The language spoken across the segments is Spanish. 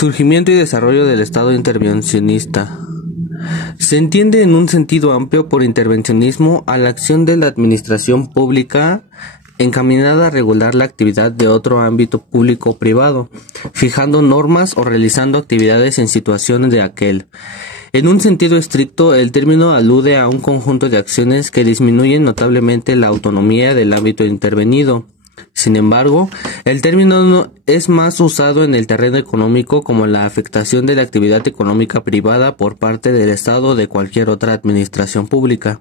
Surgimiento y desarrollo del Estado intervencionista. Se entiende en un sentido amplio por intervencionismo a la acción de la administración pública encaminada a regular la actividad de otro ámbito público o privado, fijando normas o realizando actividades en situaciones de aquel. En un sentido estricto, el término alude a un conjunto de acciones que disminuyen notablemente la autonomía del ámbito intervenido. Sin embargo, el término no es más usado en el terreno económico como la afectación de la actividad económica privada por parte del Estado o de cualquier otra administración pública.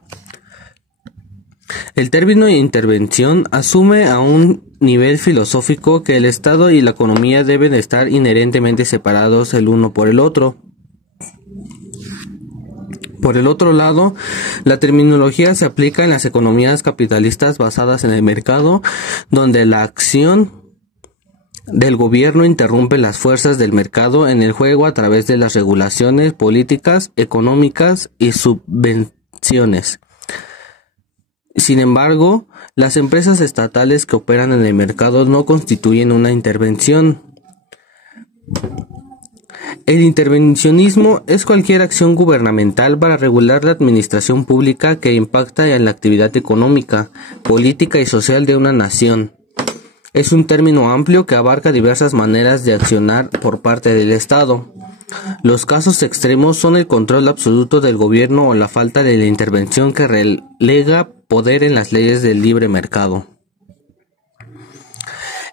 El término intervención asume a un nivel filosófico que el Estado y la economía deben estar inherentemente separados el uno por el otro. Por el otro lado, la terminología se aplica en las economías capitalistas basadas en el mercado, donde la acción del gobierno interrumpe las fuerzas del mercado en el juego a través de las regulaciones políticas, económicas y subvenciones. Sin embargo, las empresas estatales que operan en el mercado no constituyen una intervención. El intervencionismo es cualquier acción gubernamental para regular la administración pública que impacta en la actividad económica, política y social de una nación. Es un término amplio que abarca diversas maneras de accionar por parte del Estado. Los casos extremos son el control absoluto del gobierno o la falta de la intervención que relega poder en las leyes del libre mercado.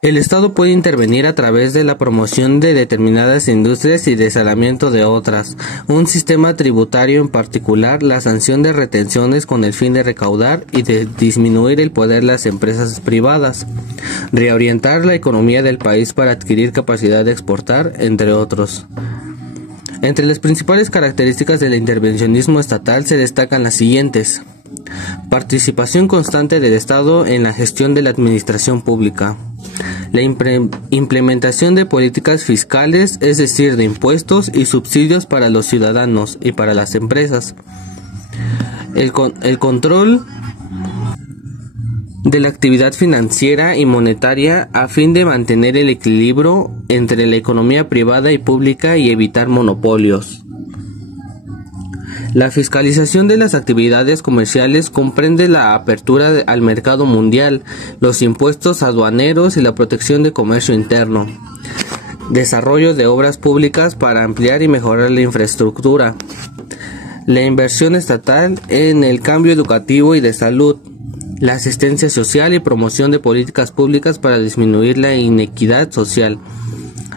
El Estado puede intervenir a través de la promoción de determinadas industrias y desalojamiento de otras, un sistema tributario en particular, la sanción de retenciones con el fin de recaudar y de disminuir el poder de las empresas privadas, reorientar la economía del país para adquirir capacidad de exportar, entre otros. Entre las principales características del intervencionismo estatal se destacan las siguientes: participación constante del Estado en la gestión de la administración pública, la implementación de políticas fiscales, es decir, de impuestos y subsidios para los ciudadanos y para las empresas, el control de la actividad financiera y monetaria a fin de mantener el equilibrio entre la economía privada y pública y evitar monopolios. La fiscalización de las actividades comerciales comprende la apertura al mercado mundial, los impuestos aduaneros y la protección de comercio interno. Desarrollo de obras públicas para ampliar y mejorar la infraestructura. La inversión estatal en el cambio educativo y de salud. La asistencia social y promoción de políticas públicas para disminuir la inequidad social.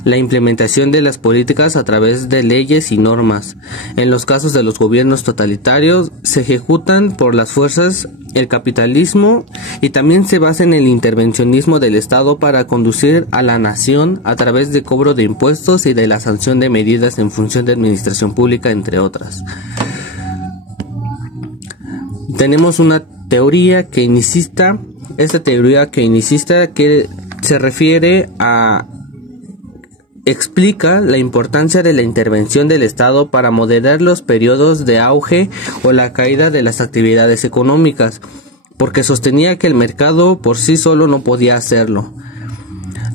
La implementación de las políticas a través de leyes y normas. En los casos de los gobiernos totalitarios, se ejecutan por las fuerzas el capitalismo y también se basa en el intervencionismo del Estado para conducir a la nación a través de cobro de impuestos y de la sanción de medidas en función de administración pública, entre otras. Tenemos una teoría keynesista. Esta teoría keynesista que se refiere a explica la importancia de la intervención del Estado para moderar los periodos de auge o la caída de las actividades económicas, porque sostenía que el mercado por sí solo no podía hacerlo.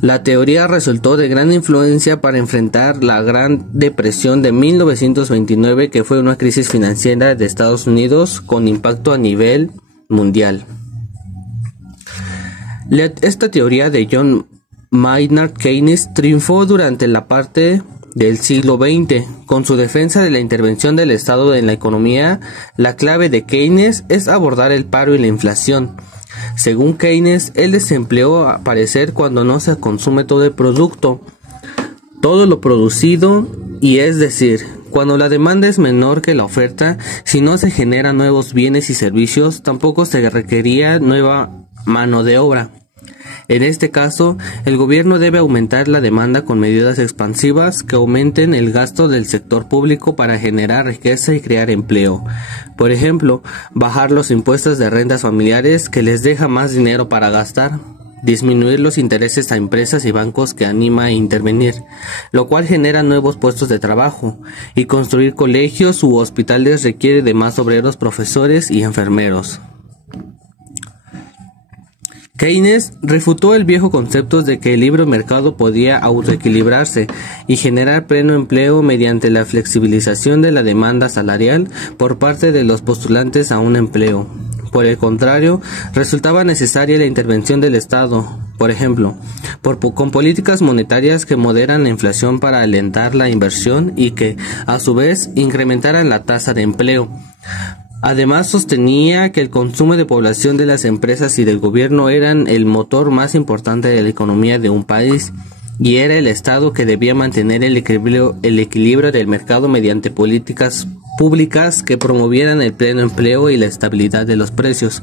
La teoría resultó de gran influencia para enfrentar la Gran Depresión de 1929, que fue una crisis financiera de Estados Unidos con impacto a nivel mundial. Esta teoría de John Maynard Keynes triunfó durante la parte del siglo XX. Con su defensa de la intervención del Estado en la economía, la clave de Keynes es abordar el paro y la inflación. Según Keynes, el desempleo aparece cuando no se consume todo el producto, todo lo producido, y es decir, cuando la demanda es menor que la oferta. Si no se generan nuevos bienes y servicios, tampoco se requería nueva mano de obra. En este caso, el gobierno debe aumentar la demanda con medidas expansivas que aumenten el gasto del sector público para generar riqueza y crear empleo. Por ejemplo, bajar los impuestos de rentas familiares, que les deja más dinero para gastar, disminuir los intereses a empresas y bancos, que anima a intervenir, lo cual genera nuevos puestos de trabajo, y construir colegios u hospitales requiere de más obreros, profesores y enfermeros. Keynes refutó el viejo concepto de que el libre mercado podía autoequilibrarse y generar pleno empleo mediante la flexibilización de la demanda salarial por parte de los postulantes a un empleo. Por el contrario, resultaba necesaria la intervención del Estado, por ejemplo, con políticas monetarias que moderan la inflación para alentar la inversión y que, a su vez, incrementaran la tasa de empleo. Además, sostenía que el consumo de población de las empresas y del gobierno eran el motor más importante de la economía de un país, y era el Estado que debía mantener el equilibrio del mercado mediante políticas públicas que promovieran el pleno empleo y la estabilidad de los precios.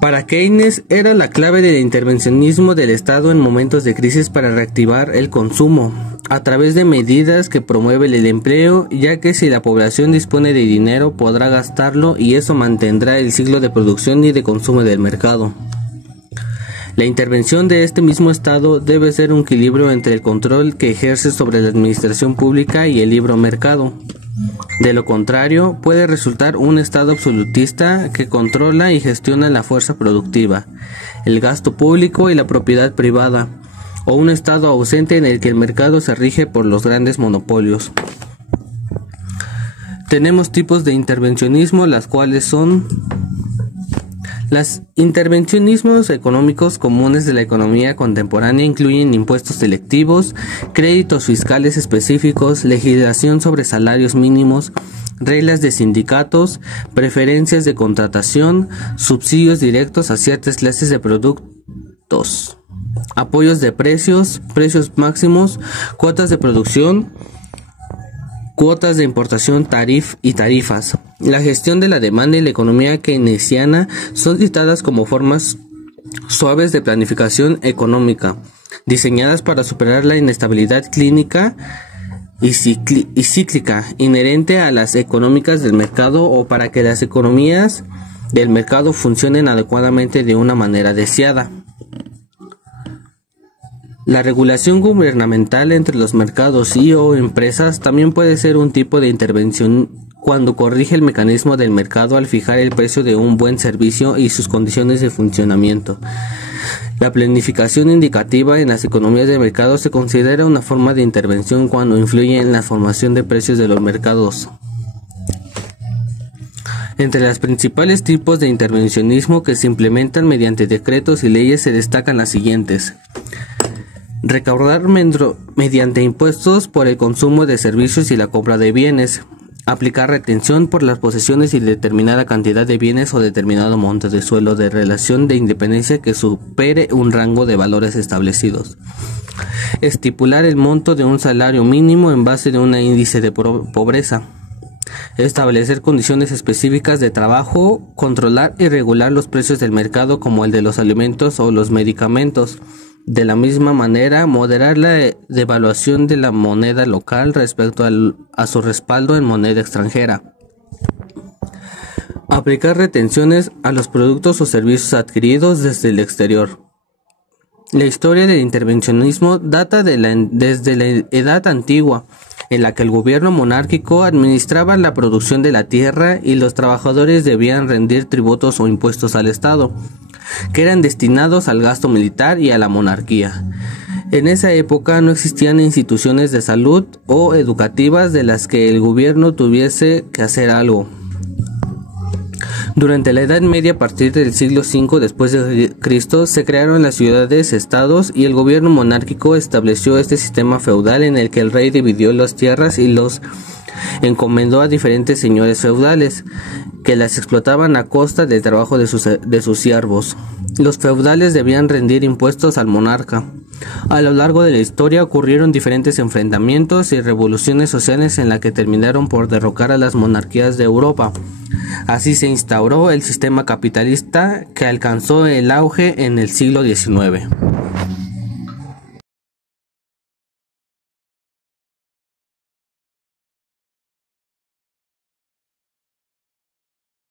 Para Keynes era la clave del intervencionismo del Estado en momentos de crisis para reactivar el consumo, a través de medidas que promueven el empleo, ya que si la población dispone de dinero podrá gastarlo y eso mantendrá el ciclo de producción y de consumo del mercado. La intervención de este mismo Estado debe ser un equilibrio entre el control que ejerce sobre la administración pública y el libre mercado. De lo contrario, puede resultar un Estado absolutista que controla y gestiona la fuerza productiva, el gasto público y la propiedad privada, o un Estado ausente en el que el mercado se rige por los grandes monopolios. Tenemos tipos de intervencionismo, las cuales son los intervencionismos económicos comunes de la economía contemporánea incluyen impuestos selectivos, créditos fiscales específicos, legislación sobre salarios mínimos, reglas de sindicatos, preferencias de contratación, subsidios directos a ciertas clases de productos, apoyos de precios, precios máximos, cuotas de producción, cuotas de importación, tarifas. La gestión de la demanda y la economía keynesiana son citadas como formas suaves de planificación económica, diseñadas para superar la inestabilidad clínica y cíclica inherente a las económicas del mercado o para que las economías del mercado funcionen adecuadamente de una manera deseada. La regulación gubernamental entre los mercados o empresas también puede ser un tipo de intervención cuando corrige el mecanismo del mercado al fijar el precio de un buen servicio y sus condiciones de funcionamiento. La planificación indicativa en las economías de mercado se considera una forma de intervención cuando influye en la formación de precios de los mercados. Entre los principales tipos de intervencionismo que se implementan mediante decretos y leyes se destacan las siguientes: recaudar mediante impuestos por el consumo de servicios y la compra de bienes, aplicar retención por las posesiones y determinada cantidad de bienes o determinado monto de suelo de relación de independencia que supere un rango de valores establecidos, estipular el monto de un salario mínimo en base de un índice de pobreza, establecer condiciones específicas de trabajo, controlar y regular los precios del mercado como el de los alimentos o los medicamentos. De la misma manera, moderar la devaluación de la moneda local respecto a su respaldo en moneda extranjera. Aplicar retenciones a los productos o servicios adquiridos desde el exterior. La historia del intervencionismo data desde la Edad Antigua, en la que el gobierno monárquico administraba la producción de la tierra y los trabajadores debían rendir tributos o impuestos al Estado, que eran destinados al gasto militar y a la monarquía. En esa época no existían instituciones de salud o educativas de las que el gobierno tuviese que hacer algo. Durante la Edad Media, a partir del siglo V después de Cristo, se crearon las ciudades-estados y el gobierno monárquico estableció este sistema feudal en el que el rey dividió las tierras y los encomendó a diferentes señores feudales, que las explotaban a costa del trabajo de sus siervos. Los feudales debían rendir impuestos al monarca. A lo largo de la historia ocurrieron diferentes enfrentamientos y revoluciones sociales en las que terminaron por derrocar a las monarquías de Europa. Así se instauró el sistema capitalista que alcanzó el auge en el siglo XIX.